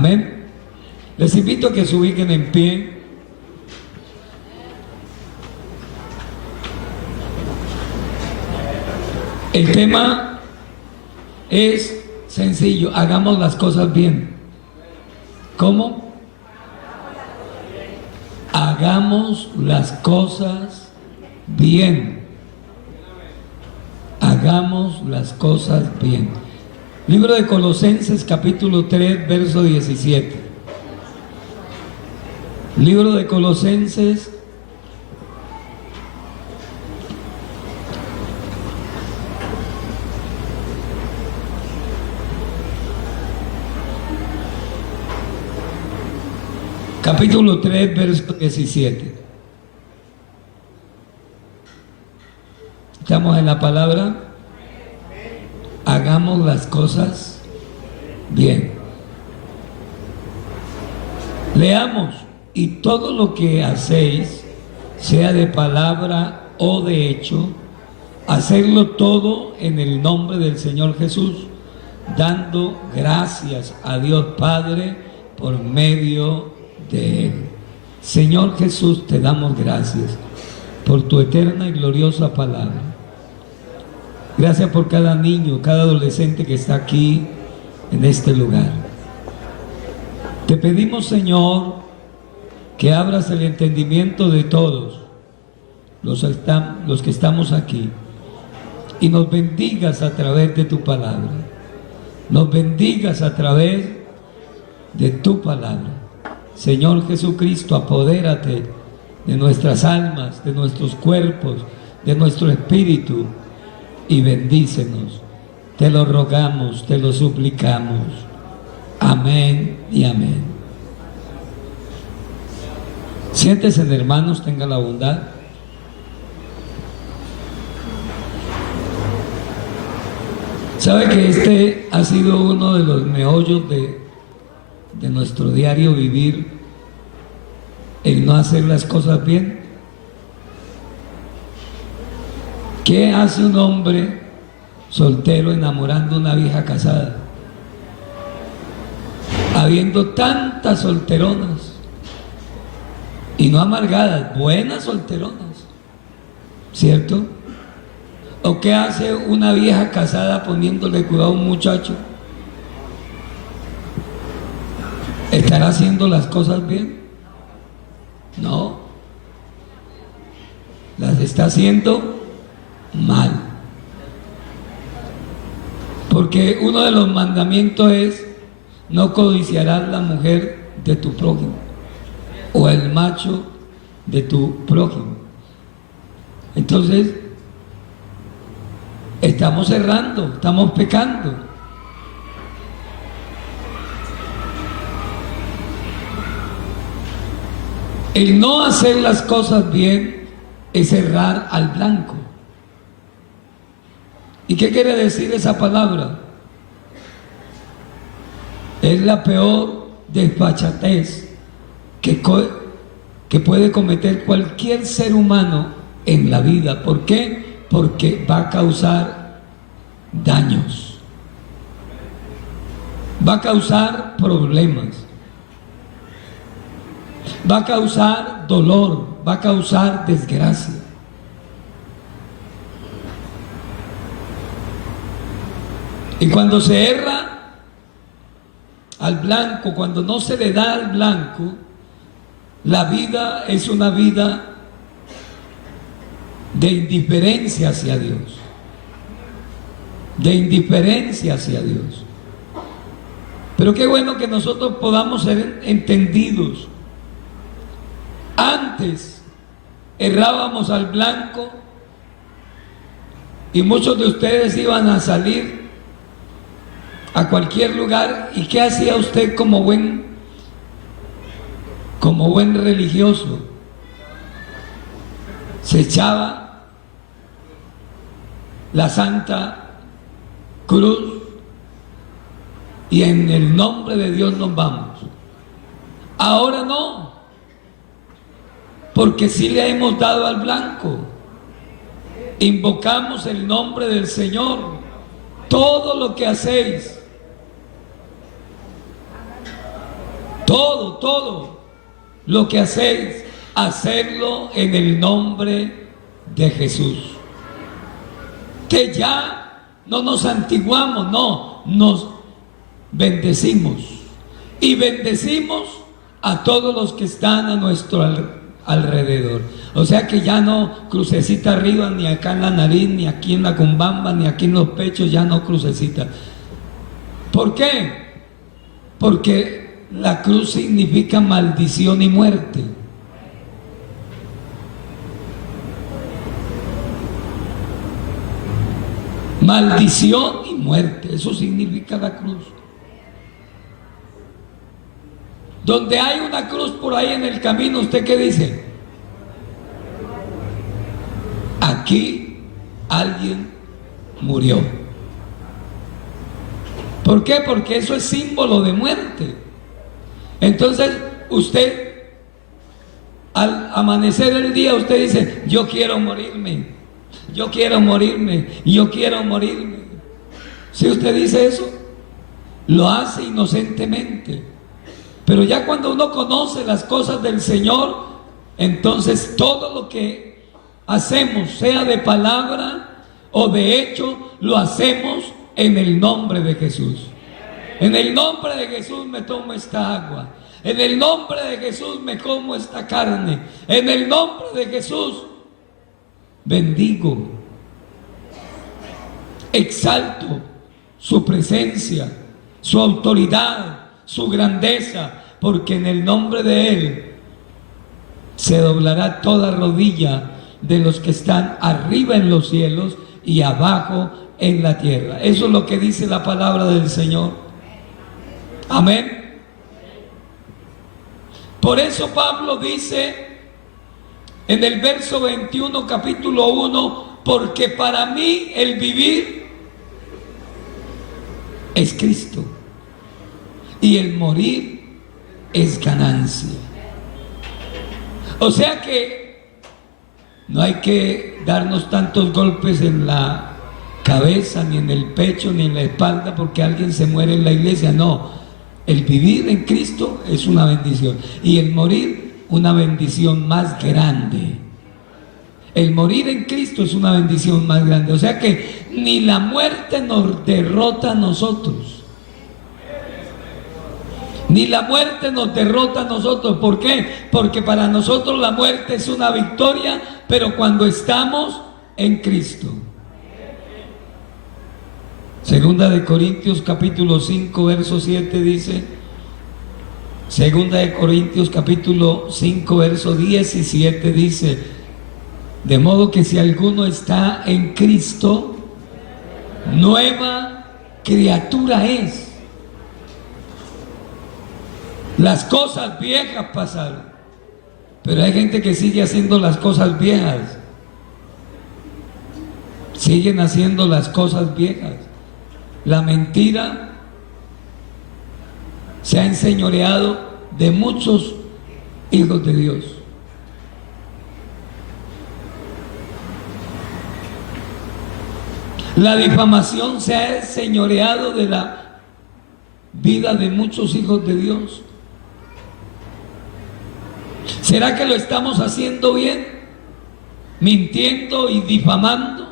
Amén. Les invito a que se ubiquen en pie. El tema es sencillo: hagamos las cosas bien. ¿Cómo? Hagamos las cosas bien. Hagamos las cosas bien. Libro de Colosenses, capítulo 3, verso 17. Libro de Colosenses, capítulo 3, verso 17. Estamos en la palabra. Hagamos las cosas bien. Leamos: y todo lo que hacéis, sea de palabra o de hecho, hacerlo todo en el nombre del Señor Jesús, dando gracias a Dios Padre por medio de Él. Señor Jesús, te damos gracias por tu eterna y gloriosa palabra. Gracias por cada niño, cada adolescente que está aquí en este lugar. Te pedimos, Señor, que abras el entendimiento de todos los que estamos aquí y nos bendigas a través de tu palabra. Nos bendigas a través de tu palabra. Señor Jesucristo, apodérate de nuestras almas, de nuestros cuerpos, de nuestro espíritu, y bendícenos. Te lo rogamos, te lo suplicamos. Amén y amén. Siéntense, hermanos, tenga la bondad. ¿Sabe que este ha sido uno de los meollos de nuestro diario vivir, el no hacer las cosas bien? ¿Qué hace un hombre soltero enamorando a una vieja casada? Habiendo tantas solteronas, y no amargadas, buenas solteronas, ¿cierto? ¿O qué hace una vieja casada poniéndole cuidado a un muchacho? ¿Estará haciendo las cosas bien? No, las está haciendo mal. Porque uno de los mandamientos es: no codiciarás la mujer de tu prójimo o el macho de tu prójimo. Entonces estamos errando, estamos pecando. El no hacer las cosas bien es errar al blanco. ¿Y qué quiere decir esa palabra? Es la peor desfachatez que puede cometer cualquier ser humano en la vida. ¿Por qué? Porque va a causar daños, va a causar problemas, va a causar dolor, va a causar desgracia. Y cuando se erra al blanco, cuando no se le da al blanco, la vida es una vida de indiferencia hacia Dios, de indiferencia hacia Dios. Pero qué bueno que nosotros podamos ser entendidos. Antes errábamos al blanco y muchos de ustedes iban a salir a cualquier lugar. ¿Y qué hacía usted como buen religioso? Se echaba la Santa Cruz y en el nombre de Dios nos vamos. Ahora no, porque sí le hemos dado al blanco. Invocamos el nombre del Señor. Todo lo que hacéis, todo lo que hacéis, hacedlo en el nombre de Jesús. Que ya no nos santiguamos, no, nos bendecimos. Y bendecimos a todos los que están a nuestro alrededor. O sea que ya no crucecita arriba, ni acá en la nariz, ni aquí en la cumbamba, ni aquí en los pechos, ya no crucecita. ¿Por qué? Porque la cruz significa maldición y muerte. Maldición y muerte, eso significa la cruz. Donde hay una cruz por ahí en el camino, ¿usted qué dice? Aquí alguien murió. ¿Por qué? Porque eso es símbolo de muerte. Entonces, usted, al amanecer el día, usted dice, yo quiero morirme, yo quiero morirme, yo quiero morirme. Si usted dice eso, lo hace inocentemente. Pero ya cuando uno conoce las cosas del Señor, entonces todo lo que hacemos, sea de palabra o de hecho, lo hacemos en el nombre de Jesús. En el nombre de Jesús me tomo esta agua. En el nombre de Jesús me como esta carne. En el nombre de Jesús bendigo, exalto su presencia, su autoridad, su grandeza, porque en el nombre de Él se doblará toda rodilla de los que están arriba en los cielos y abajo en la tierra. Eso es lo que dice la palabra del Señor. Amén. Por eso Pablo dice en el verso 21, capítulo 1, porque para mí el vivir es Cristo y el morir es ganancia. O sea que no hay que darnos tantos golpes en la cabeza, ni en el pecho, ni en la espalda, porque alguien se muere en la iglesia. No, el vivir en Cristo es una bendición y el morir una bendición más grande. El morir en Cristo es una bendición más grande. O sea que ni la muerte nos derrota a nosotros. Ni la muerte nos derrota a nosotros. ¿Por qué? Porque para nosotros la muerte es una victoria, pero cuando estamos en Cristo. Segunda de Corintios capítulo 5 verso 7 dice, Segunda de Corintios capítulo 5 verso 17 dice, de modo que si alguno está en Cristo, nueva criatura es. Las cosas viejas pasaron, pero hay gente que sigue haciendo las cosas viejas. Siguen haciendo las cosas viejas. La mentira se ha enseñoreado de muchos hijos de Dios. La difamación se ha enseñoreado de la vida de muchos hijos de Dios. ¿Será que lo estamos haciendo bien? Mintiendo y difamando.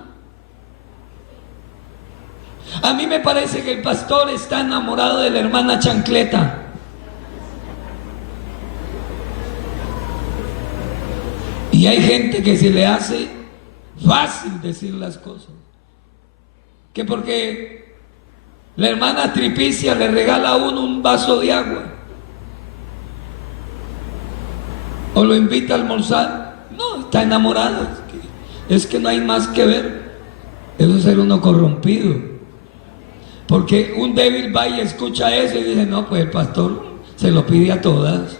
A mí me parece que el pastor está enamorado de la hermana Chancleta. Y hay gente que se le hace fácil decir las cosas. Que porque la hermana Tripicia le regala a uno un vaso de agua o lo invita a almorzar, no, está enamorado. Es que no hay más que ver. Eso es ser uno corrompido. Porque un débil va y escucha eso y dice, no, pues el pastor se lo pide a todas.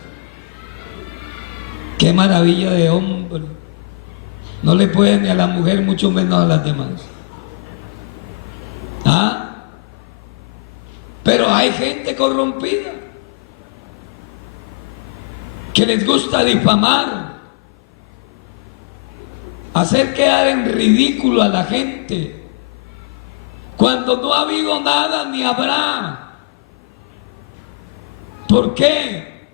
Qué maravilla de hombre. No le puede ni a la mujer, mucho menos a las demás. ¿Ah? Pero hay gente corrompida que les gusta difamar, hacer quedar en ridículo a la gente, cuando no ha habido nada ni habrá. ¿Por qué?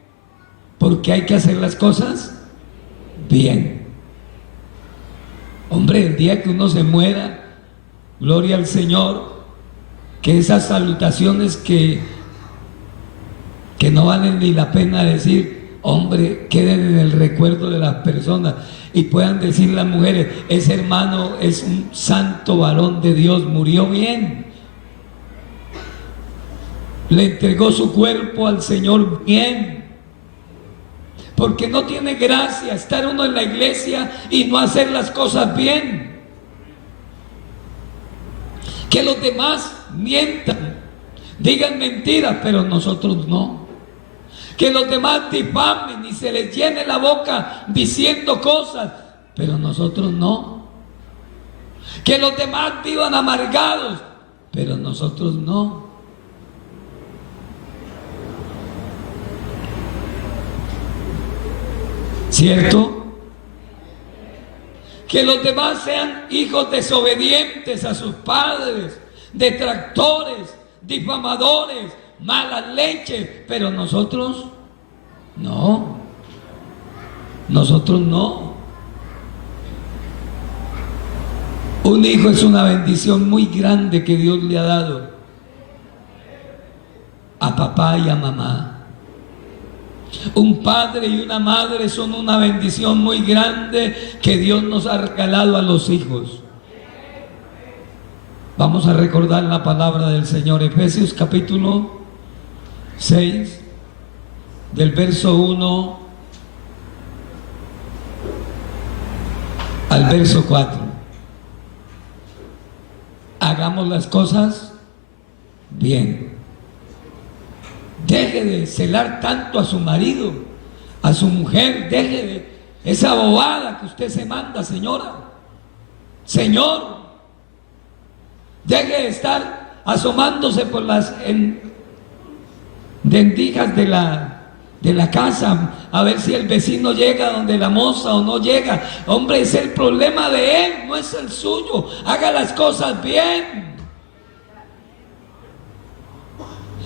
porque hay que hacer las cosas bien. Hombre, el día que uno se muera, gloria al Señor, que esas salutaciones que no valen ni la pena decir, hombre, queden en el recuerdo de las personas y puedan decir las mujeres, ese hermano es un santo varón de Dios, murió bien, le entregó su cuerpo al Señor bien, porque no tiene gracia estar uno en la iglesia y no hacer las cosas bien. Que los demás mientan, digan mentiras, pero nosotros no. Que los demás difamen y se les llene la boca diciendo cosas, pero nosotros no. Que los demás vivan amargados, pero nosotros no. ¿Cierto? Que los demás sean hijos desobedientes a sus padres, detractores, difamadores, malas leches, pero nosotros no. Nosotros no. Un hijo es una bendición muy grande que Dios le ha dado a papá y a mamá. Un padre y una madre son una bendición muy grande que Dios nos ha regalado a los hijos. Vamos a recordar la palabra del Señor, Efesios capítulo 6, del verso 1 al verso 4. Hagamos las cosas bien. Deje de celar tanto a su marido, a su mujer, deje de esa bobada que usted se manda, señora. Señor, deje de estar asomándose por las rendijas de la casa a ver si el vecino llega donde la moza o no llega. Hombre, es el problema de él, no es el suyo. Haga las cosas bien.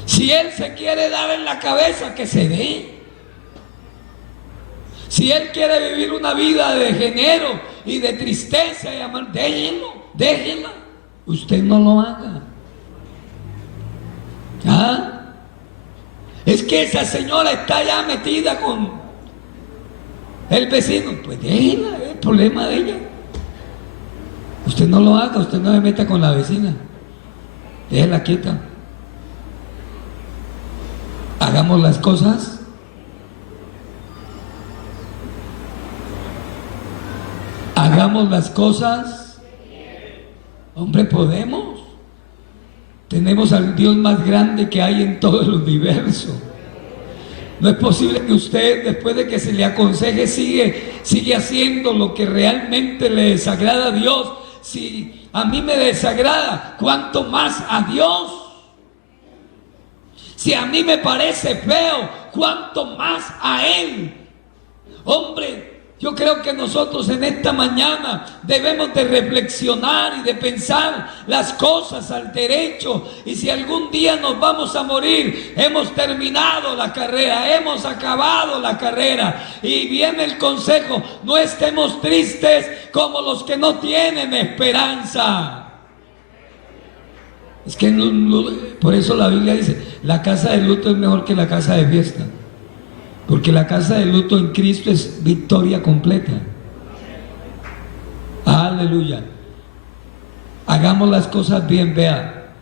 Si él se quiere dar en la cabeza, que se dé. Si él quiere vivir una vida de degenero y de tristeza y amor, déjela. Usted no lo haga. ¿Ah? Es que esa señora está ya metida con el vecino. Pues déjela, es el problema de ella. Usted no lo haga, usted no se meta con la vecina. Déjela quieta. Hagamos las cosas hombre, podemos. Tenemos al Dios más grande que hay en todo el universo. No es posible que usted, después de que se le aconseje, sigue haciendo lo que realmente le desagrada a Dios. Si a mí me desagrada, ¿cuánto más a Dios? Si a mí me parece feo, ¿cuánto más a Él? Hombre, yo creo que nosotros en esta mañana debemos de reflexionar y de pensar las cosas al derecho. Y si algún día nos vamos a morir, hemos terminado la carrera, hemos acabado la carrera. Y viene el consejo, no estemos tristes como los que no tienen esperanza. Es que por eso la Biblia dice, la casa de luto es mejor que la casa de fiesta. Porque la casa de luto en Cristo es victoria completa. Aleluya. Hagamos las cosas bien, vea.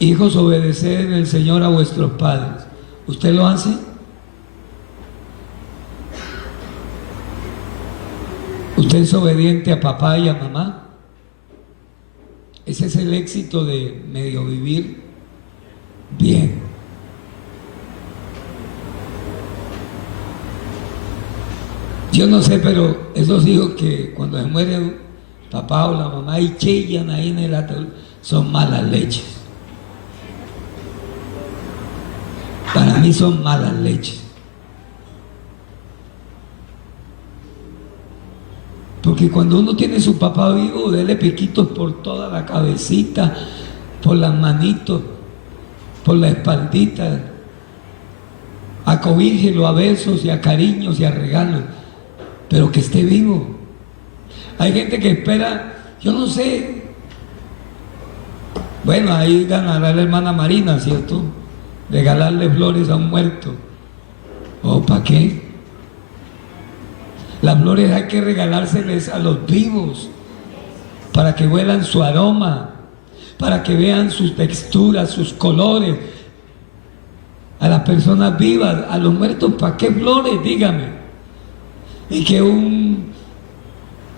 Hijos, obedeced en el Señor a vuestros padres. ¿Usted lo hace? ¿Usted es obediente a papá y a mamá? Ese es el éxito de medio vivir bien. Yo no sé, pero esos hijos que cuando se muere el papá o la mamá y chillan ahí en el ataúd, son malas leches. Para mí son malas leches. Porque cuando uno tiene su papá vivo, dele piquitos por toda la cabecita, por las manitos, por la espaldita. acobíjelo a besos y a cariños y a regalos, pero que esté vivo. Hay gente que espera, yo no sé, bueno, ahí ganará la hermana Marina, ¿cierto? Regalarle flores a un muerto. ¿O para qué? Las flores hay que regalárseles a los vivos, para que huelan su aroma, para que vean sus texturas, sus colores. A las personas vivas, a los muertos, ¿para qué flores? Dígame. Y que un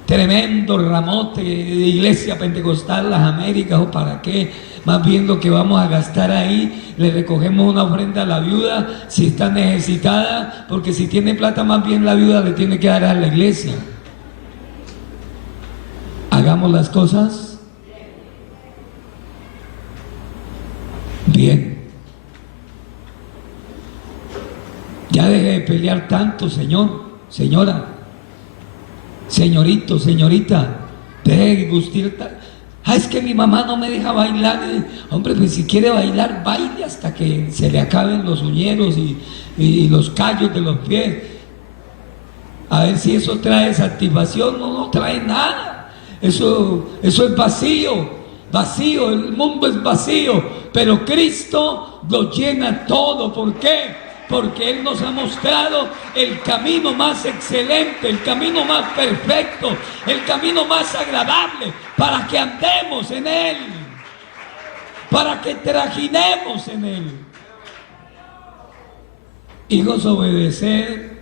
tremendo ramote de Iglesia Pentecostal Las Américas, ¿o para qué? Más bien lo que vamos a gastar ahí, le recogemos una ofrenda a la viuda si está necesitada, porque si tiene plata, más bien la viuda le tiene que dar a la iglesia. Hagamos las cosas bien. Ya deje de pelear tanto, señor, señora, señorito, señorita, deje de discutir. Es que mi mamá no me deja bailar. Hombre, pues si quiere bailar, baile hasta que se le acaben los uñeros y los callos de los pies. A ver si eso trae satisfacción. No, no trae nada. Eso es vacío, vacío. El mundo es vacío, pero Cristo lo llena todo. ¿Por qué? Porque Él nos ha mostrado el camino más excelente, el camino más perfecto, el camino más agradable, para que andemos en Él, para que trajinemos en Él. Hijos, obedeced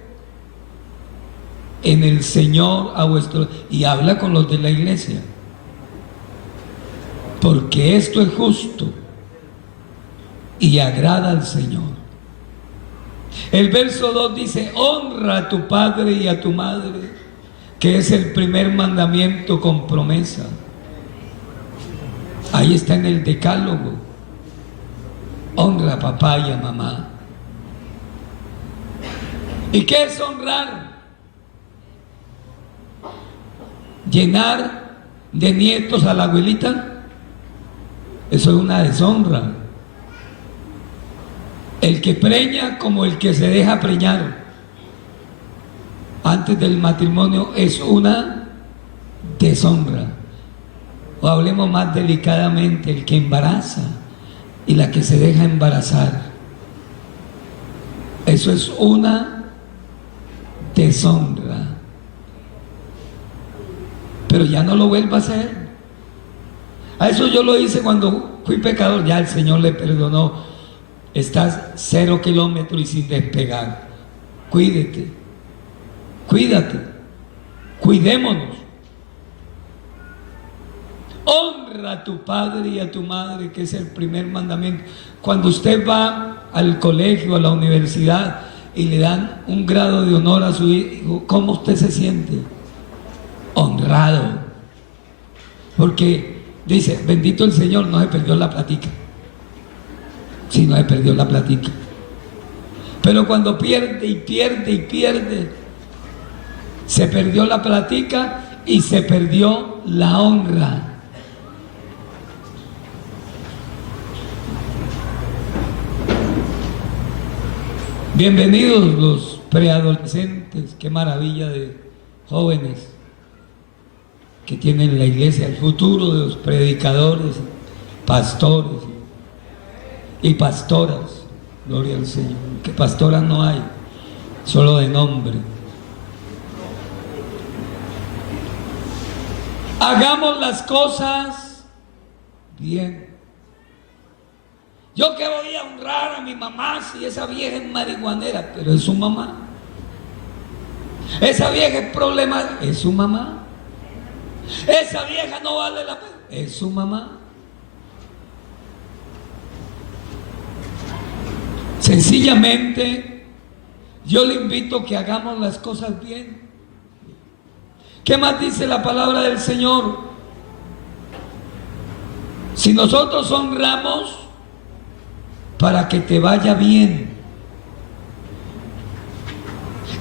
en el Señor a vuestro... Y habla con los de la iglesia, porque esto es justo y agrada al Señor. El verso 2 dice: honra a tu padre y a tu madre, que es el primer mandamiento con promesa. Ahí está en el decálogo. Honra a papá y a mamá. ¿Y qué es honrar? Llenar de nietos a la abuelita. Eso es una deshonra. El que preña como el que se deja preñar antes del matrimonio es una deshonra. O hablemos más delicadamente, el que embaraza y la que se deja embarazar. Eso es una deshonra. Pero ya no lo vuelva a hacer. A eso yo lo hice cuando fui pecador, ya el Señor le perdonó. Estás 0 kilómetros y sin despegar. Cuídate, cuídate, cuidémonos. Honra a tu padre y a tu madre, que es el primer mandamiento. Cuando usted va al colegio, a la universidad, y le dan un grado de honor a su hijo, ¿cómo usted se siente? Honrado. Porque dice: bendito el Señor, no se perdió la platica. Si no se perdió la platica. Pero cuando pierde y pierde y pierde, se perdió la platica y se perdió la honra. Bienvenidos los preadolescentes. Qué maravilla de jóvenes que tienen la iglesia, el futuro de los predicadores, pastores y pastoras. Gloria al Señor. Que pastoras no hay, solo de nombre. Hagamos las cosas bien. Yo que voy a honrar a mi mamá si esa vieja es marihuanera, pero es su mamá. Esa vieja es problemática, es su mamá. Esa vieja no vale la pena, es su mamá. Sencillamente, yo le invito a que hagamos las cosas bien. ¿Qué más dice la palabra del Señor? Si nosotros honramos, para que te vaya bien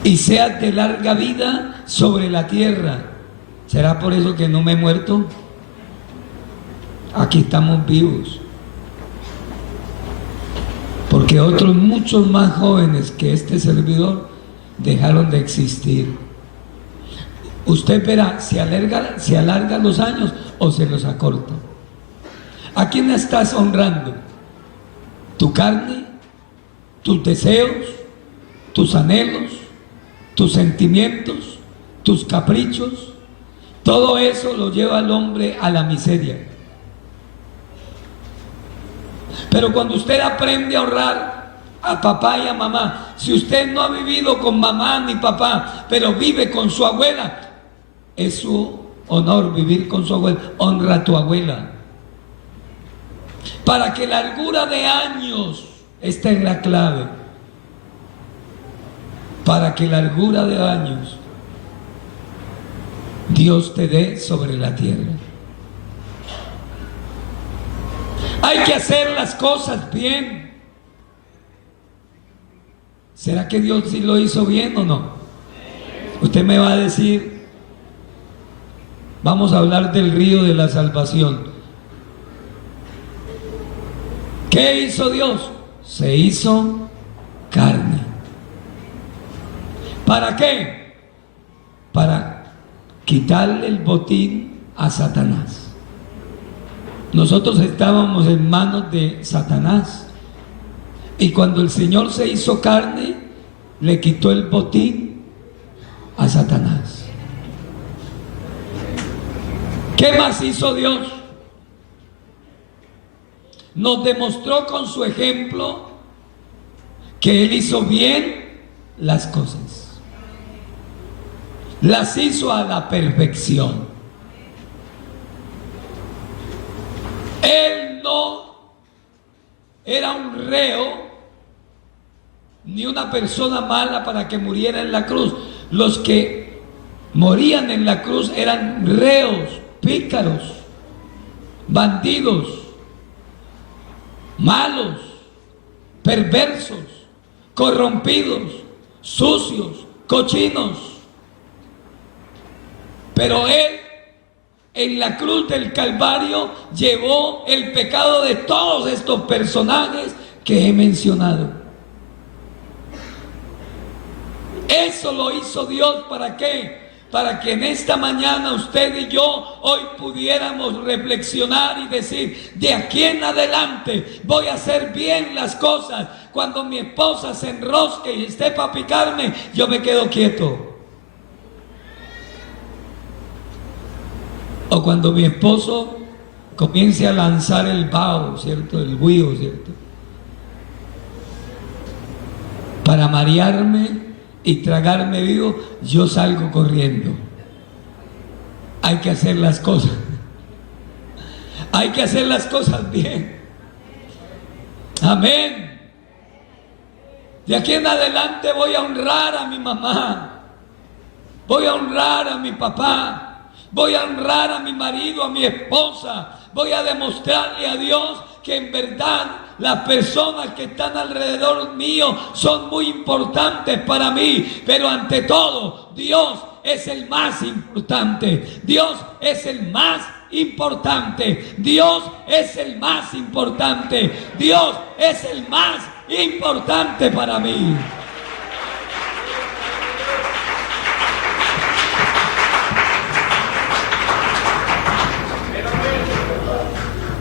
y seas de larga vida sobre la tierra. ¿Será por eso que no me he muerto? Aquí estamos vivos. porque otros muchos más jóvenes que este servidor dejaron de existir. Usted verá si alarga los años o se los acorta. ¿A quién estás honrando? ¿Tu carne? ¿Tus deseos? ¿Tus anhelos? ¿Tus sentimientos? ¿Tus caprichos? Todo eso lo lleva al hombre a la miseria. Pero cuando usted aprende a honrar a papá y a mamá, si usted no ha vivido con mamá ni papá, pero vive con su abuela, es su honor vivir con su abuela. Honra a tu abuela. Para que largura de años, esta es la clave, para que largura de años Dios te dé sobre la tierra. Hay que hacer las cosas bien. ¿Será que Dios sí lo hizo bien o no? Usted me va a decir, vamos a hablar del río de la salvación. ¿Qué hizo Dios? Se hizo carne. ¿Para qué? Para quitarle el botín a Satanás. Nosotros estábamos en manos de Satanás. Y cuando el Señor se hizo carne, le quitó el botín a Satanás. ¿Qué más hizo Dios? Nos demostró con su ejemplo que Él hizo bien las cosas. Las hizo a la perfección. Él no era un reo ni una persona mala para que muriera en la cruz. Los que morían en la cruz eran reos, pícaros, bandidos, malos, perversos, corrompidos, sucios, cochinos. Pero Él en la cruz del Calvario llevó el pecado de todos estos personajes que he mencionado. Eso lo hizo Dios. ¿Para qué? Para que en esta mañana usted y yo hoy pudiéramos reflexionar y decir, de aquí en adelante voy a hacer bien las cosas. Cuando mi esposa se enrosque y esté para picarme, yo me quedo quieto. O cuando mi esposo comience a lanzar el vaho, ¿cierto? El buío, ¿cierto? Para marearme y tragarme vivo, yo salgo corriendo. Hay que hacer las cosas. Hay que hacer las cosas bien. Amén. De aquí en adelante voy a honrar a mi mamá. Voy a honrar a mi papá. Voy a honrar a mi marido, a mi esposa. Voy a demostrarle a Dios que en verdad las personas que están alrededor mío son muy importantes para mí. Pero ante todo, Dios es el más importante. Dios es el más importante. Dios es el más importante. Dios es el más importante para mí.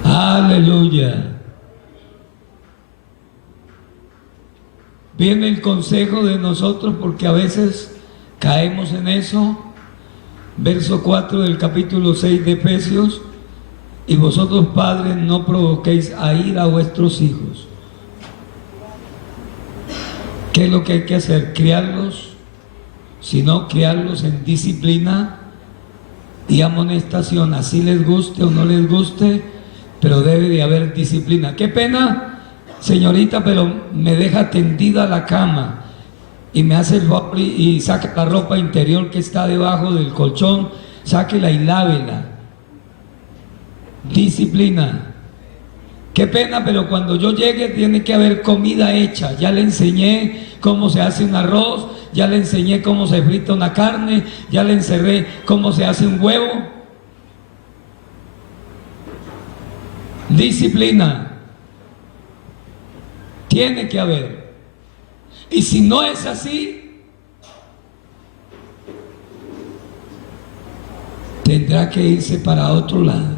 Aleluya. Viene el consejo de nosotros porque a veces caemos en eso. Verso 4 del capítulo 6 de Efesios: y vosotros padres no provoquéis a ira a vuestros hijos. ¿Qué es lo que hay que hacer? Criarlos, sino criarlos en disciplina y amonestación, así les guste o no les guste, pero debe de haber disciplina. Qué pena, señorita, pero me deja tendida la cama y me hace el favor y saca la ropa interior que está debajo del colchón, sáquela y lávela. Disciplina. Qué pena, pero cuando yo llegue tiene que haber comida hecha. Ya le enseñé cómo se hace un arroz, ya le enseñé cómo se frita una carne, ya le enseñé cómo se hace un huevo. Disciplina. Tiene que haber. Y si no es así, tendrá que irse para otro lado.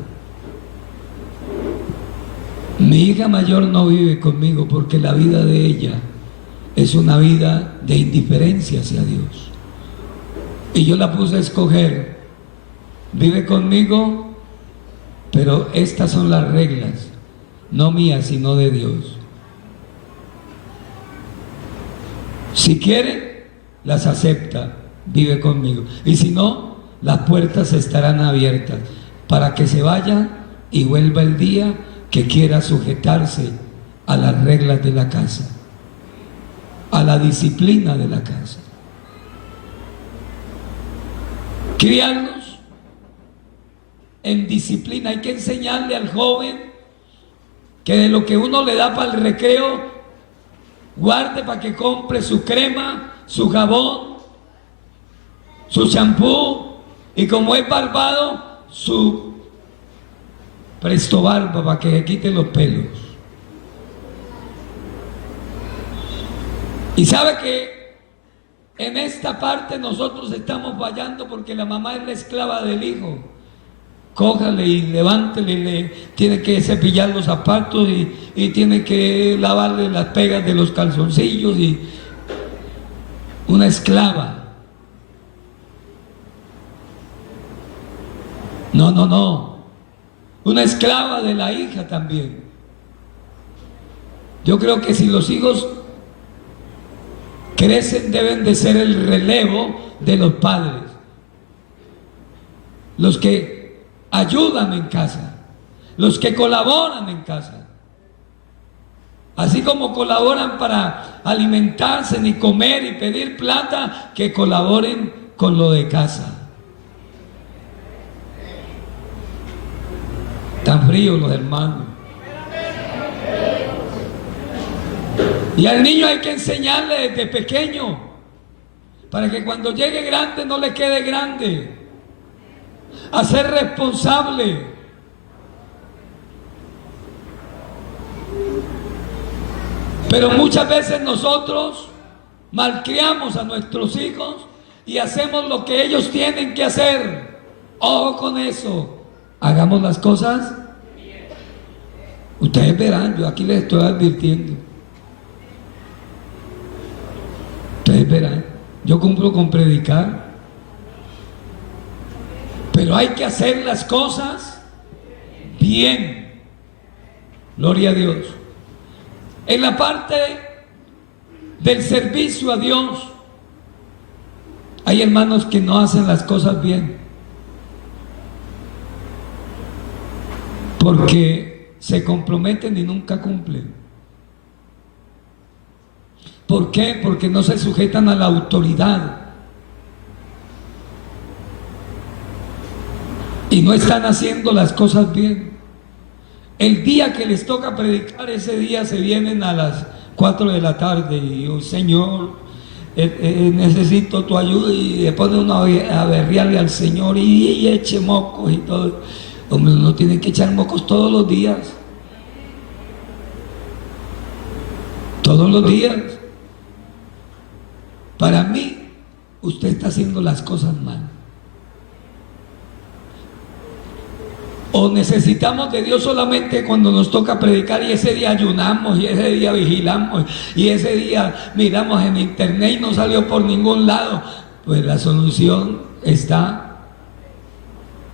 Mi hija mayor no vive conmigo porque la vida de ella es una vida de indiferencia hacia Dios. Y yo la puse a escoger. Vive conmigo, pero estas son las reglas, no mías, sino de Dios. Si quiere, las acepta, vive conmigo. Y si no, las puertas estarán abiertas para que se vaya y vuelva el día que quiera sujetarse a las reglas de la casa, a la disciplina de la casa. Criarlos en disciplina. Hay que enseñarle al joven que de lo que uno le da para el recreo, guarde para que compre su crema, su jabón, su champú, y como es barbado, su presto barba para que le quite los pelos. Y sabe que en esta parte nosotros estamos fallando porque la mamá es la esclava del hijo. Cójale y levántele, le tiene que cepillar los zapatos y tiene que lavarle las pegas de los calzoncillos, y una esclava. No. Una esclava de la hija también. Yo creo que si los hijos crecen, deben de ser el relevo de los padres, los que ayudan en casa, los que colaboran en casa, así como colaboran para alimentarse y comer y pedir plata, que colaboren con lo de casa. Tan fríos los hermanos. Y al niño hay que enseñarle desde pequeño, para que cuando llegue grande no le quede grande, a ser responsable. Pero muchas veces nosotros malcriamos a nuestros hijos y hacemos lo que ellos tienen que hacer. Ojo con eso. Hagamos las cosas. Ustedes verán, yo aquí les estoy advirtiendo. Ustedes verán, yo cumplo con predicar, pero hay que hacer las cosas bien. Gloria a Dios. En la parte del servicio a Dios, hay hermanos que no hacen las cosas bien, porque se comprometen y nunca cumplen. ¿Por qué? Porque no se sujetan a la autoridad y no están haciendo las cosas bien. El día que les toca predicar, ese día se vienen a las 4 de la tarde y yo, Señor, necesito tu ayuda, y le pone uno a berrearle al Señor y eche mocos y todo. Hombre, uno tiene que echar mocos todos los días. Todos los días. Para mí, usted está haciendo las cosas mal. O necesitamos de Dios solamente cuando nos toca predicar, y ese día ayunamos, y ese día vigilamos, y ese día miramos en internet y no salió por ningún lado. Pues la solución está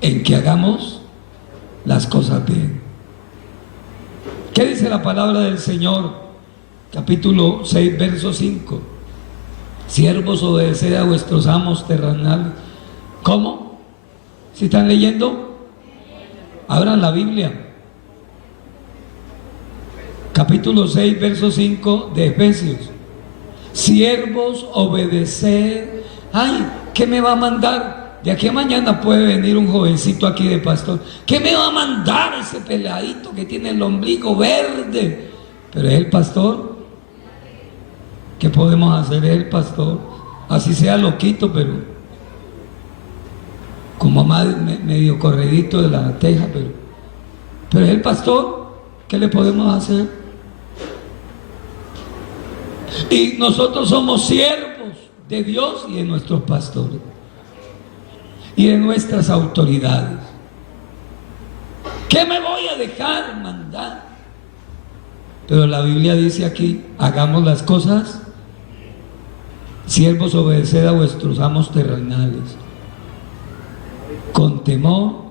en que hagamos las cosas bien. ¿Qué dice la palabra del Señor? Capítulo 6, verso 5. Siervos, obedeced a vuestros amos terrenales. ¿Cómo? ¿Si están leyendo? Abran la Biblia. Capítulo 6, verso 5 de Efesios. Siervos, obedeced. Ay, ¿qué me va a mandar? De aquí a mañana puede venir un jovencito aquí de pastor. ¿Qué me va a mandar ese peladito que tiene el ombligo verde? Pero es el pastor. ¿Qué podemos hacer? Es el pastor. Así sea loquito, pero como más medio corredito de la teja, pero es el pastor. ¿Qué le podemos hacer? Y nosotros somos siervos de Dios y de nuestros pastores y de nuestras autoridades. ¿Qué me voy a dejar mandar? Pero la Biblia dice aquí: hagamos las cosas, siervos, obedeced a vuestros amos terrenales con temor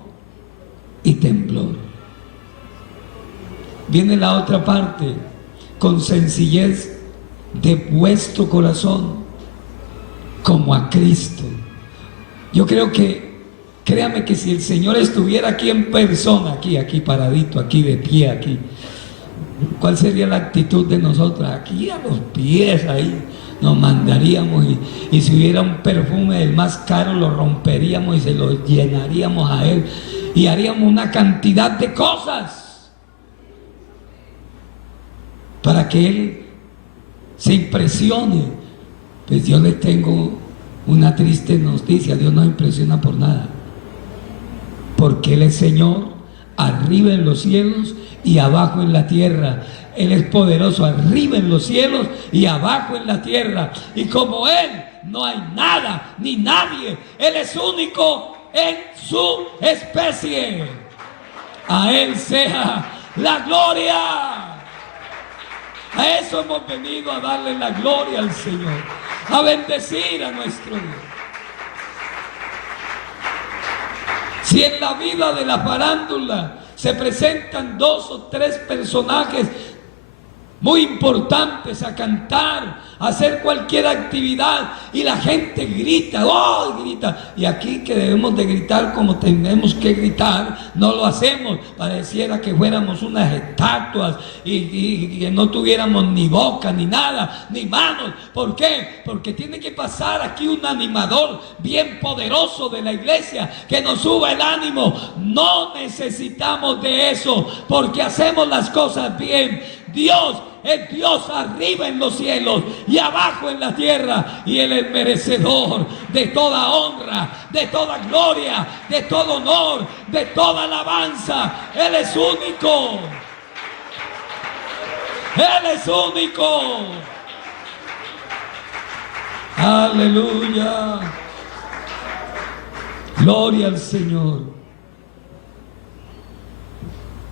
y temblor. Viene la otra parte: con sencillez de vuestro corazón, como a Cristo. Yo creo que, créame que si el Señor estuviera aquí en persona, aquí paradito, aquí de pie, aquí, ¿cuál sería la actitud de nosotros? Aquí a los pies, ahí nos mandaríamos, y si hubiera un perfume del más caro, lo romperíamos y se lo llenaríamos a Él, y haríamos una cantidad de cosas para que Él se impresione. Pues yo les tengo una triste noticia: Dios no impresiona por nada, porque Él es Señor arriba en los cielos y abajo en la tierra. Él es poderoso arriba en los cielos y abajo en la tierra, y como Él no hay nada ni nadie. Él es único en su especie. A Él sea la gloria. A eso hemos venido, a darle la gloria al Señor, a bendecir a nuestro Dios. Si en la vida de la farándula se presentan 2 o 3 personajes muy importantes a cantar, a hacer cualquier actividad, y la gente grita, ¡oh!, grita, y aquí que debemos de gritar como tenemos que gritar, no lo hacemos. Pareciera que fuéramos unas estatuas y que no tuviéramos ni boca, ni nada, ni manos. ¿Por qué? Porque tiene que pasar aquí un animador bien poderoso de la iglesia que nos suba el ánimo. No necesitamos de eso, porque hacemos las cosas bien. Dios es Dios arriba en los cielos y abajo en la tierra, y Él es merecedor de toda honra, de toda gloria, de todo honor, de toda alabanza. Él es único. Él es único. Aleluya. Gloria al Señor.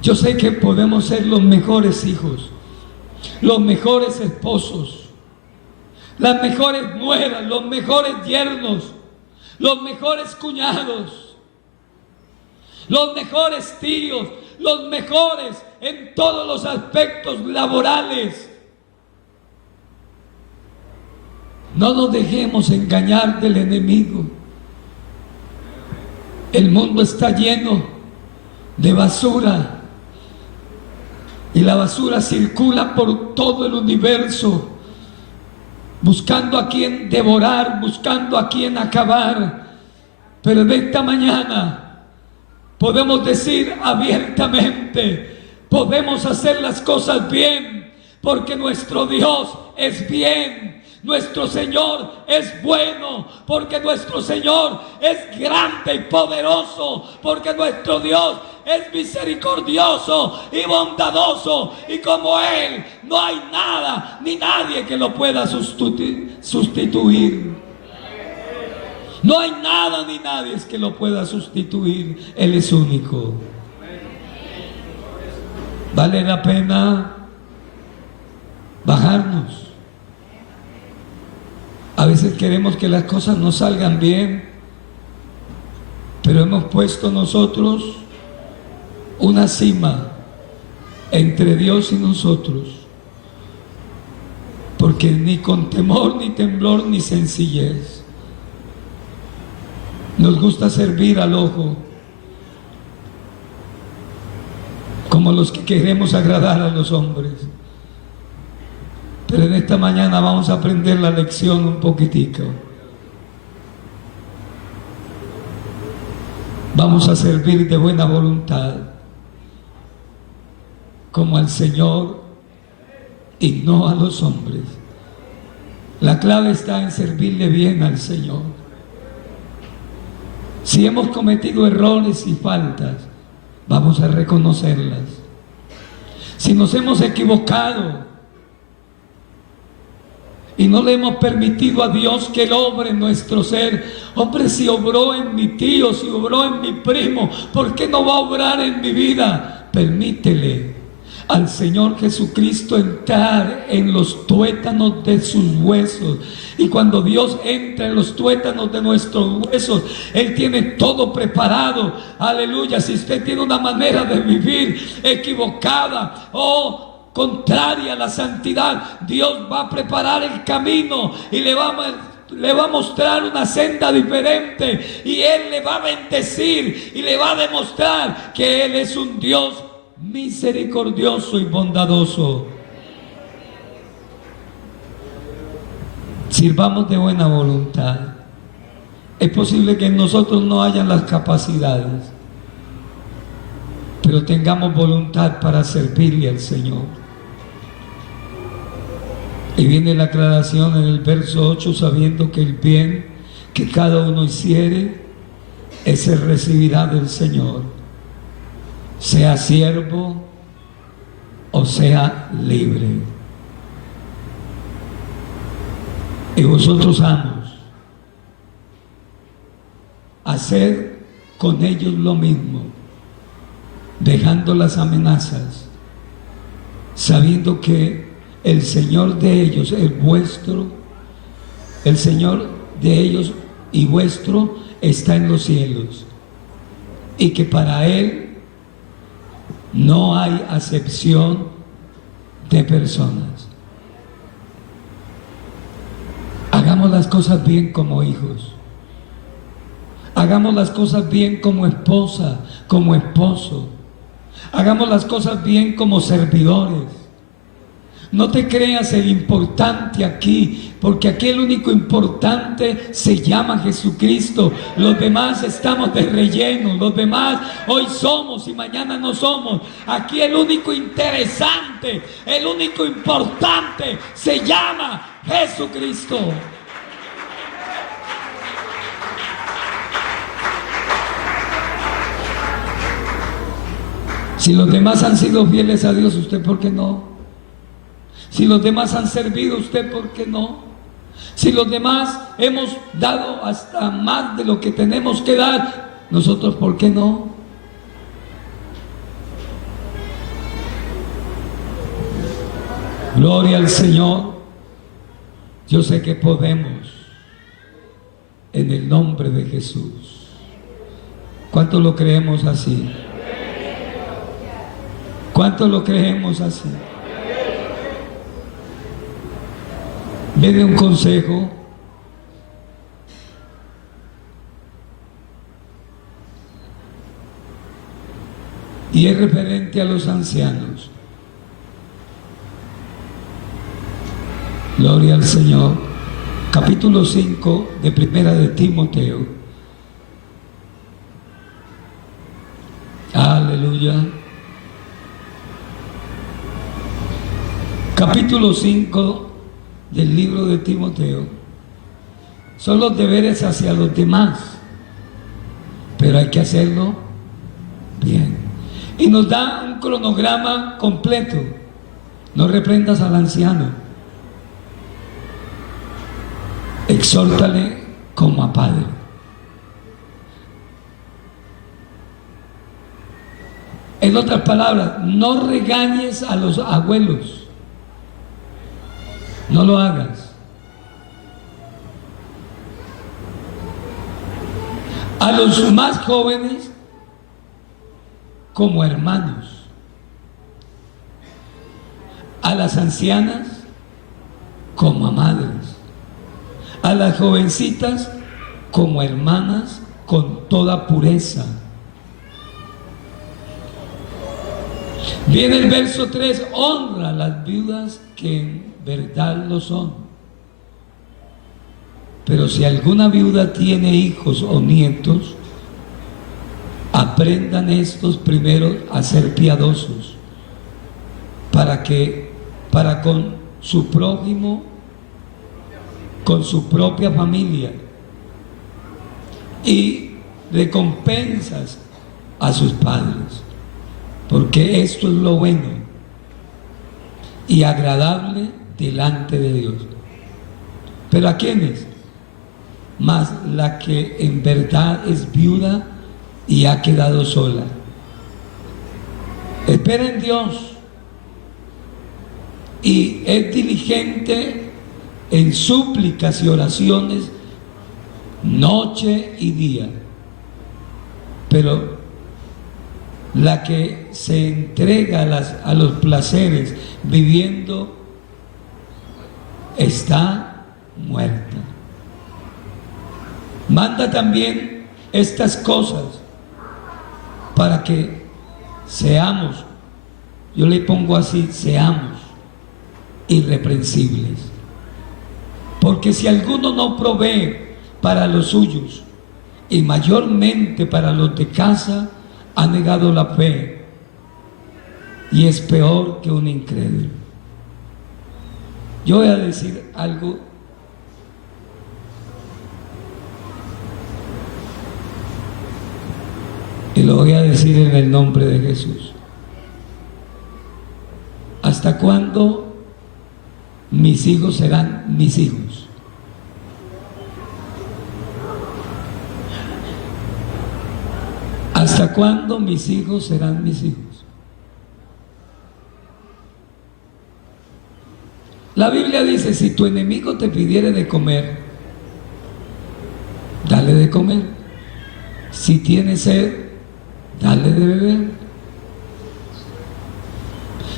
Yo sé que podemos ser los mejores hijos, los mejores esposos, las mejores nueras, los mejores yernos, los mejores cuñados, los mejores tíos, los mejores en todos los aspectos laborales. No nos dejemos engañar del enemigo. El mundo está lleno de basura, y la basura circula por todo el universo, buscando a quien devorar, buscando a quien acabar. Pero en esta mañana podemos decir abiertamente: podemos hacer las cosas bien, porque nuestro Dios es bien. Nuestro Señor es bueno, porque nuestro Señor es grande y poderoso, porque nuestro Dios es misericordioso y bondadoso, y como Él no hay nada ni nadie que lo pueda sustituir. No hay nada ni nadie que lo pueda sustituir. Él es único. Vale la pena bajarnos. A veces queremos que las cosas nos salgan bien, pero hemos puesto nosotros una cima entre Dios y nosotros, porque ni con temor, ni temblor, ni sencillez nos gusta servir al ojo, como los que queremos agradar a los hombres. Pero en esta mañana vamos a aprender la lección un poquitico. Vamos a servir de buena voluntad, como al Señor y no a los hombres. La clave está en servirle bien al Señor. Si hemos cometido errores y faltas, vamos a reconocerlas. Si nos hemos equivocado, y no le hemos permitido a Dios que Él obre en nuestro ser. Hombre, si obró en mi tío, si obró en mi primo, ¿por qué no va a obrar en mi vida? Permítele al Señor Jesucristo entrar en los tuétanos de sus huesos. Y cuando Dios entra en los tuétanos de nuestros huesos, Él tiene todo preparado. Aleluya. Si usted tiene una manera de vivir equivocada o contraria a la santidad, Dios va a preparar el camino y le va a mostrar una senda diferente, y Él le va a bendecir y le va a demostrar que Él es un Dios misericordioso y bondadoso. Sirvamos de buena voluntad. Es posible que en nosotros no hayan las capacidades, pero tengamos voluntad para servirle al Señor. Y viene la aclaración en el verso 8: sabiendo que el bien que cada uno hiciere, ese recibirá del Señor, sea siervo o sea libre. Y vosotros, amos, haced con ellos lo mismo, dejando las amenazas, sabiendo que el Señor de ellos es vuestro, el Señor de ellos y vuestro está en los cielos, y que para Él no hay acepción de personas. Hagamos las cosas bien como hijos. Hagamos las cosas bien como esposa, como esposo. Hagamos las cosas bien como servidores. No te creas el importante aquí, porque aquí el único importante se llama Jesucristo. Los demás estamos de relleno, los demás hoy somos y mañana no somos. Aquí el único interesante, el único importante se llama Jesucristo. Si los demás han sido fieles a Dios, ¿usted por qué no? Si los demás han servido, ¿usted por qué no? Si los demás hemos dado hasta más de lo que tenemos que dar, ¿nosotros por qué no? Gloria al Señor. Yo sé que podemos, en el nombre de Jesús. ¿Cuánto lo creemos así? ¿Cuánto lo creemos así? Me dé un consejo. Y es referente a los ancianos. Gloria al Señor. Capítulo 5 de Primera de Timoteo. Aleluya. Capítulo 5 del libro de Timoteo. Son los deberes hacia los demás, pero hay que hacerlo bien. Y nos da un cronograma completo. No reprendas al anciano, exhórtale como a padre. En otras palabras, no regañes a los abuelos. No lo hagas. A los más jóvenes como hermanos. A las ancianas como a madres. A las jovencitas como hermanas con toda pureza. Viene el verso 3: honra a las viudas que en verdad lo son. Pero si alguna viuda tiene hijos o nietos, aprendan estos primero a ser piadosos, para con su prójimo, con su propia familia, y recompensas a sus padres, porque esto es lo bueno y agradable delante de Dios. ¿Pero a quiénes? Mas la que en verdad es viuda y ha quedado sola. Espera en Dios y es diligente en súplicas y oraciones noche y día. Pero la que se entrega a los placeres viviendo está muerta. Manda también estas cosas para que seamos, yo le pongo así, seamos irreprensibles. Porque si alguno no provee para los suyos y mayormente para los de casa, ha negado la fe y es peor que un incrédulo. Yo voy a decir algo y lo voy a decir en el nombre de Jesús. ¿Hasta cuándo mis hijos serán mis hijos? ¿Hasta cuándo mis hijos serán mis hijos? La Biblia dice, si tu enemigo te pidiere de comer, dale de comer. Si tiene sed, dale de beber.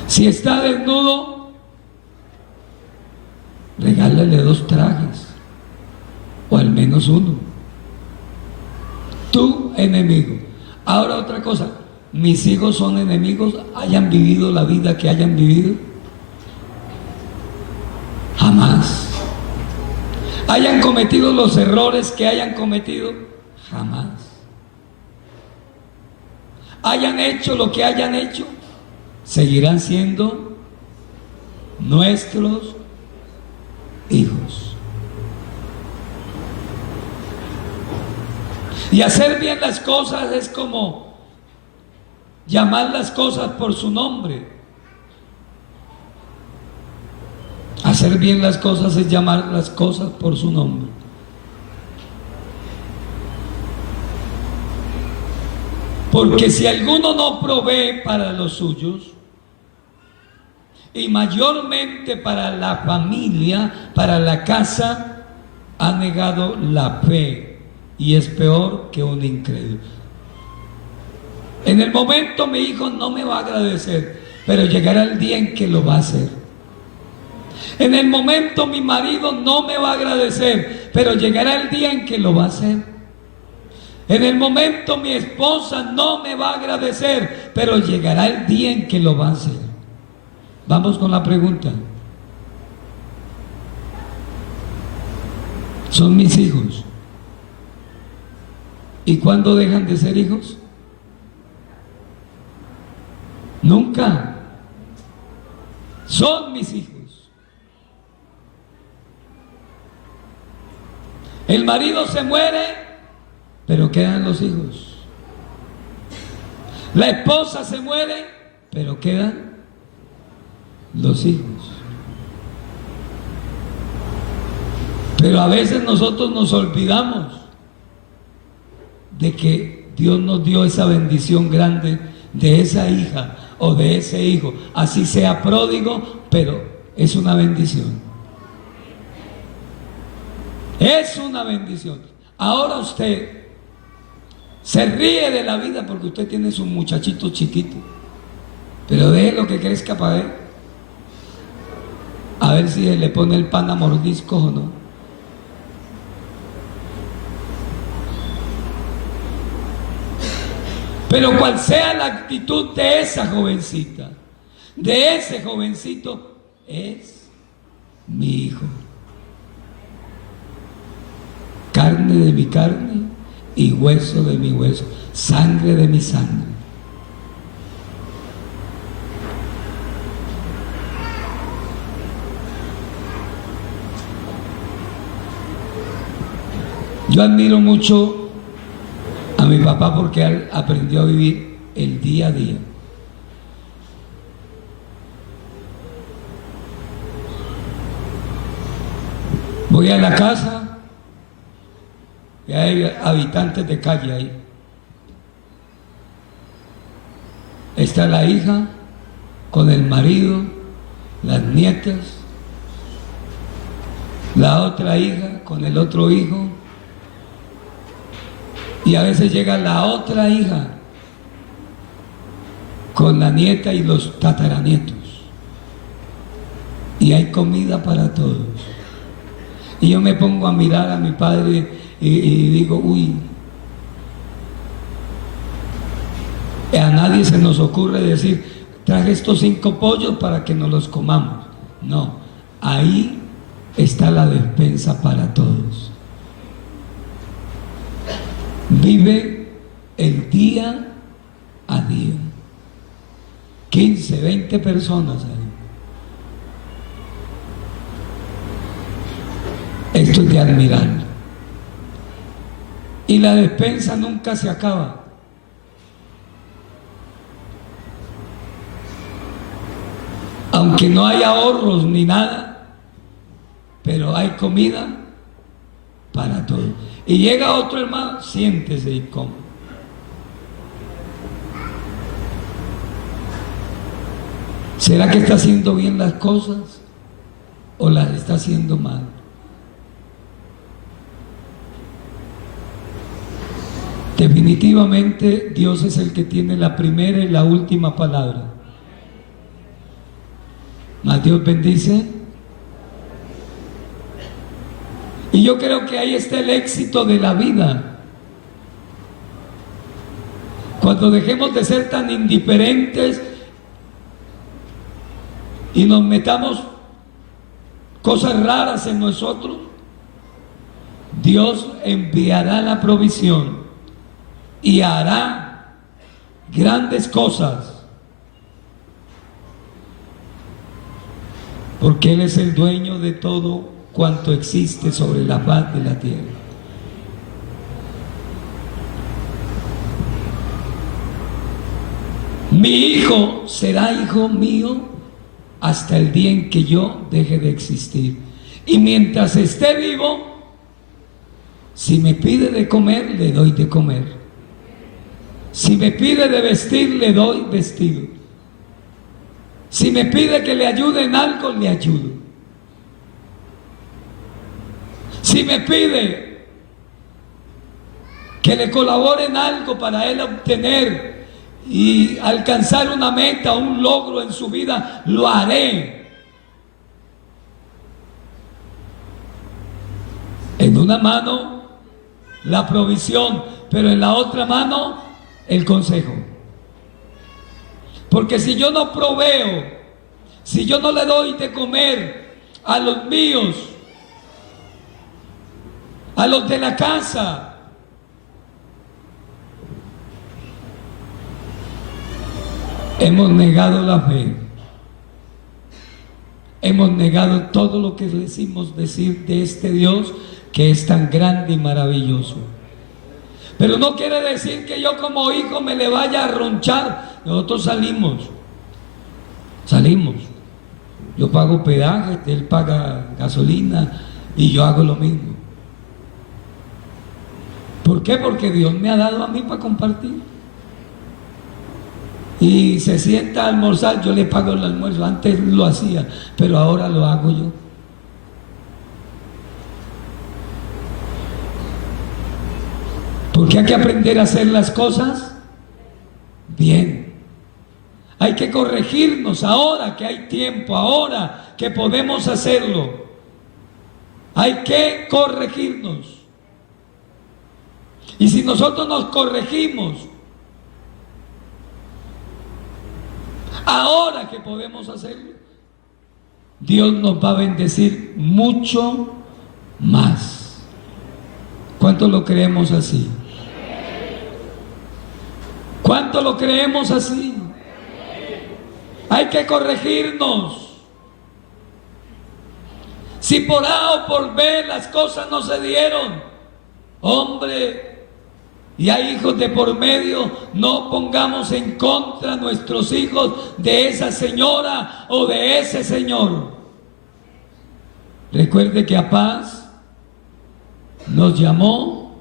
Si está desnudo, regálale 2 trajes, o al menos uno. Tu enemigo. Ahora otra cosa, mis hijos son enemigos, hayan vivido la vida que hayan vivido. Jamás. Hayan cometido los errores que hayan cometido. Jamás. Hayan hecho lo que hayan hecho. Seguirán siendo nuestros hijos. Y hacer bien las cosas es como llamar las cosas por su nombre. Hacer bien las cosas es llamar las cosas por su nombre. Porque si alguno no provee para los suyos, y mayormente para la familia, para la casa, ha negado la fe y es peor que un incrédulo. En el momento mi hijo no me va a agradecer, pero llegará el día en que lo va a hacer. En el momento mi marido no me va a agradecer, pero llegará el día en que lo va a hacer. En el momento mi esposa no me va a agradecer, pero llegará el día en que lo va a hacer. Vamos con la pregunta. Son mis hijos. ¿Y cuándo dejan de ser hijos? Nunca. Son mis hijos. El marido se muere, pero quedan los hijos. La esposa se muere, pero quedan los hijos. Pero a veces nosotros nos olvidamos de que Dios nos dio esa bendición grande de esa hija o de ese hijo, así sea pródigo, pero es una bendición. Es una bendición. Ahora usted se ríe de la vida porque usted tiene su muchachito chiquito, pero déjelo que crezca para él, a ver si le pone el pan a mordiscos o no. Pero cual sea la actitud de esa jovencita, de ese jovencito, es mi hijo. Carne de mi carne y hueso de mi hueso, sangre de mi sangre. Yo admiro mucho a mi papá porque él aprendió a vivir el día a día. Voy a la casa y hay habitantes de calle ahí. Está la hija con el marido, las nietas, la otra hija con el otro hijo, y a veces llega la otra hija con la nieta y los tataranietos, y hay comida para todos. Y yo me pongo a mirar a mi padre y digo, uy, a nadie se nos ocurre decir, traje estos 5 pollos para que nos los comamos. No, ahí está la despensa para todos. Vive el día a día. 15, 20 personas ahí. Esto es de admirar. Y la despensa nunca se acaba. Aunque no hay ahorros ni nada, pero hay comida para todos. Y llega otro hermano, siéntese y come. ¿Será que está haciendo bien las cosas o las está haciendo mal? Definitivamente Dios es el que tiene la primera y la última palabra. Mas Dios bendice. Y yo creo que ahí está el éxito de la vida. Cuando dejemos de ser tan indiferentes y nos metamos cosas raras en nosotros, Dios enviará la provisión y hará grandes cosas, porque Él es el dueño de todo cuanto existe sobre la faz de la tierra. Mi hijo será hijo mío hasta el día en que yo deje de existir. Y mientras esté vivo, si me pide de comer, le doy de comer. Si me pide de vestir, le doy vestido. Si me pide que le ayude en algo, le ayudo. Si me pide que le colabore en algo para él obtener y alcanzar una meta, un logro en su vida, lo haré. En una mano la provisión, pero en la otra mano el consejo. Porque si yo no proveo, si yo no le doy de comer a los míos, a los de la casa, hemos negado la fe. Hemos negado todo lo que decimos decir de este Dios que es tan grande y maravilloso. Pero no quiere decir que yo como hijo me le vaya a ronchar. Nosotros salimos. Yo pago peaje, él paga gasolina y yo hago lo mismo. ¿Por qué? Porque Dios me ha dado a mí para compartir. Y se sienta a almorzar, yo le pago el almuerzo. Antes lo hacía, pero ahora lo hago yo. Porque hay que aprender a hacer las cosas bien. Hay que corregirnos ahora que hay tiempo, ahora que podemos hacerlo. Hay que corregirnos. Y si nosotros nos corregimos, ahora que podemos hacerlo, Dios nos va a bendecir mucho más. ¿Cuánto lo creemos así? ¿Cuánto lo creemos así? Hay que corregirnos. Si por A o por B las cosas no se dieron, hombre, y hay hijos de por medio, no pongamos en contra a nuestros hijos de esa señora o de ese señor. Recuerde que a paz nos llamó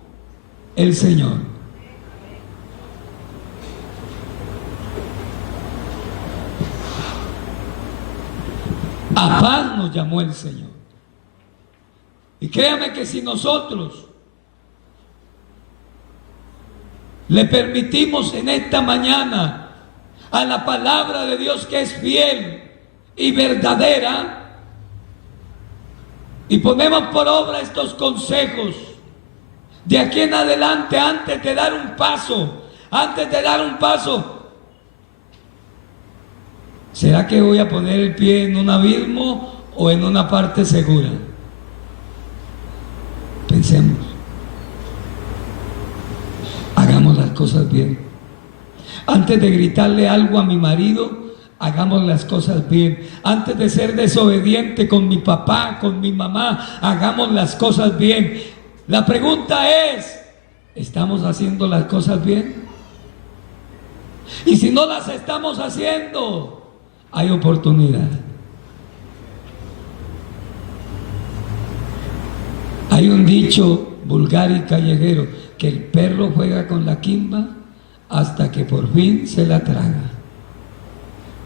el Señor. A paz nos llamó el Señor. Y créame que si nosotros le permitimos en esta mañana a la palabra de Dios, que es fiel y verdadera, y ponemos por obra estos consejos, de aquí en adelante, antes de dar un paso, ¿será que voy a poner el pie en un abismo o en una parte segura? Pensemos. Hagamos las cosas bien. Antes de gritarle algo a mi marido, hagamos las cosas bien. Antes de ser desobediente con mi papá, con mi mamá, hagamos las cosas bien. La pregunta es, ¿estamos haciendo las cosas bien? Y si no las estamos haciendo, hay oportunidad. Hay un dicho vulgar y callejero, que el perro juega con la quimba hasta que por fin se la traga.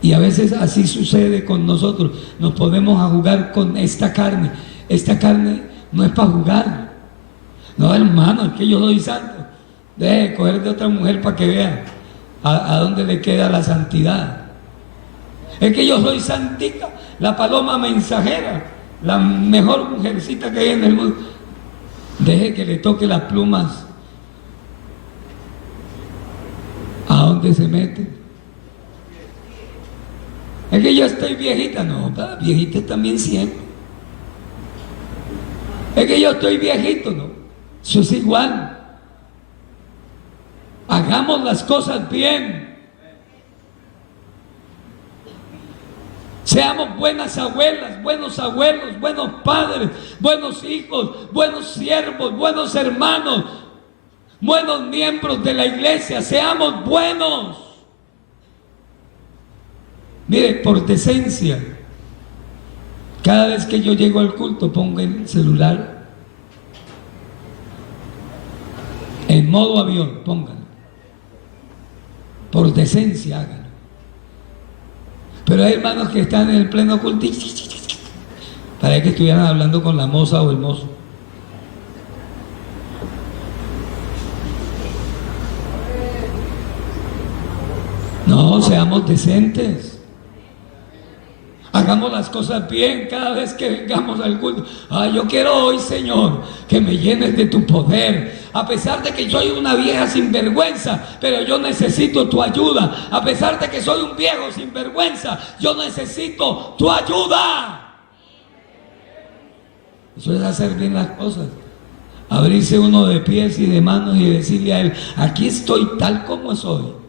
Y a veces así sucede con nosotros. Nos podemos a jugar con esta carne. Esta carne no es para jugar. No, hermano, es que yo soy santo. Deje de coger de otra mujer para que vea a dónde le queda la santidad. Es que yo soy santica, la paloma mensajera, la mejor mujercita que hay en el mundo. Deje que le toque las plumas. ¿A dónde se mete? Es que yo estoy viejita. No, para viejita también siempre. Es que yo estoy viejito, no. Eso es igual. Hagamos las cosas bien. Seamos buenas abuelas, buenos abuelos, buenos padres, buenos hijos, buenos siervos, buenos hermanos, buenos miembros de la iglesia. Seamos buenos. Mire, por decencia, cada vez que yo llego al culto pongo el celular en modo avión, pónganlo. Por decencia háganlo. Pero hay hermanos que están en el pleno culto y parece que estuvieran hablando con la moza o el mozo. No, seamos decentes. Hagamos las cosas bien cada vez que vengamos al culto. Yo quiero hoy, Señor, que me llenes de tu poder. A pesar de que soy una vieja sinvergüenza, pero yo necesito tu ayuda. A pesar de que soy un viejo sinvergüenza, yo necesito tu ayuda. Eso es hacer bien las cosas. Abrirse uno de pies y de manos y decirle a Él: aquí estoy tal como soy.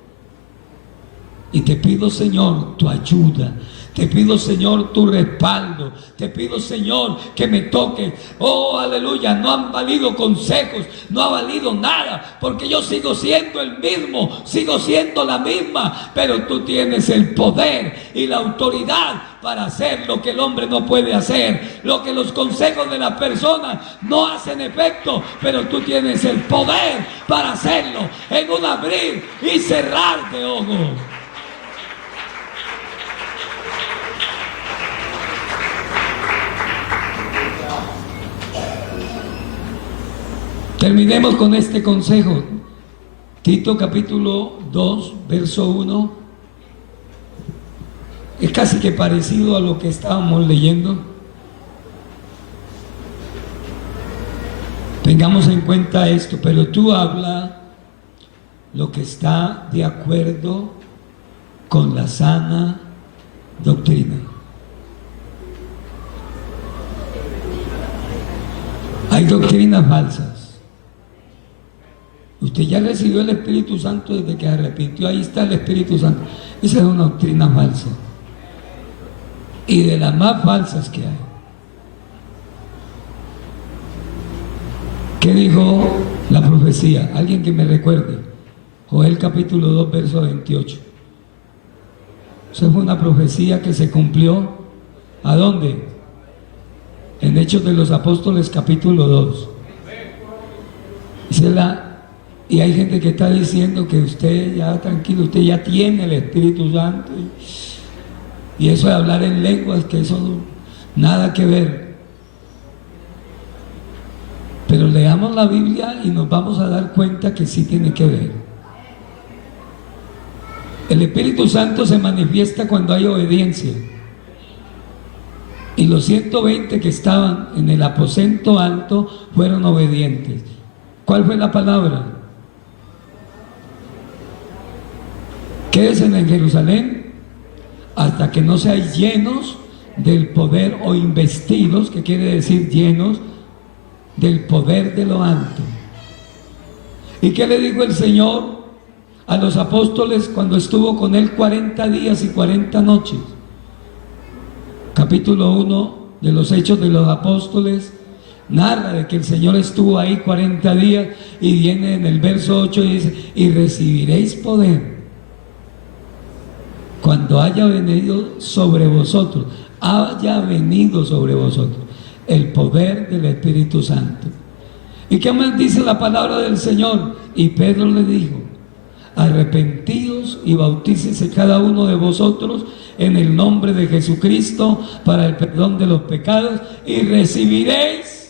Y te pido, Señor, tu ayuda. Te pido, Señor, tu respaldo. Te pido, Señor, que me toques. Oh, aleluya. No han valido consejos, no ha valido nada, porque yo sigo siendo el mismo, sigo siendo la misma, pero tú tienes el poder y la autoridad para hacer lo que el hombre no puede hacer, lo que los consejos de las personas no hacen efecto, pero tú tienes el poder para hacerlo en un abrir y cerrar de ojos. Terminemos con este consejo. Tito capítulo 2, verso 1. Es casi que parecido a lo que estábamos leyendo. Tengamos en cuenta esto, pero tú habla lo que está de acuerdo con la sana doctrina. Hay doctrinas falsas. Usted ya recibió el Espíritu Santo desde que se arrepintió. Ahí está el Espíritu Santo. Esa es una doctrina falsa. Y de las más falsas que hay. ¿Qué dijo la profecía? Alguien que me recuerde. Joel capítulo 2, verso 28. Esa fue una profecía que se cumplió. ¿A dónde? En Hechos de los Apóstoles capítulo 2. Y hay gente que está diciendo que usted ya tranquilo, usted ya tiene el Espíritu Santo. Y eso de hablar en lenguas, que eso nada que ver. Pero leamos la Biblia y nos vamos a dar cuenta que sí tiene que ver. El Espíritu Santo se manifiesta cuando hay obediencia. Y los 120 que estaban en el aposento alto fueron obedientes. ¿Cuál fue la palabra? Quédense en Jerusalén hasta que no seáis llenos del poder, o investidos, que quiere decir llenos del poder de lo alto. ¿Y qué le dijo el Señor a los apóstoles cuando estuvo con él 40 días y 40 noches? Capítulo 1 de los Hechos de los Apóstoles narra de que el Señor estuvo ahí 40 días, y viene en el verso 8 y dice: y recibiréis poder cuando haya venido sobre vosotros el poder del Espíritu Santo. ¿Y qué más dice la palabra del Señor? Y Pedro le dijo: arrepentíos y bautícese cada uno de vosotros en el nombre de Jesucristo para el perdón de los pecados, y recibiréis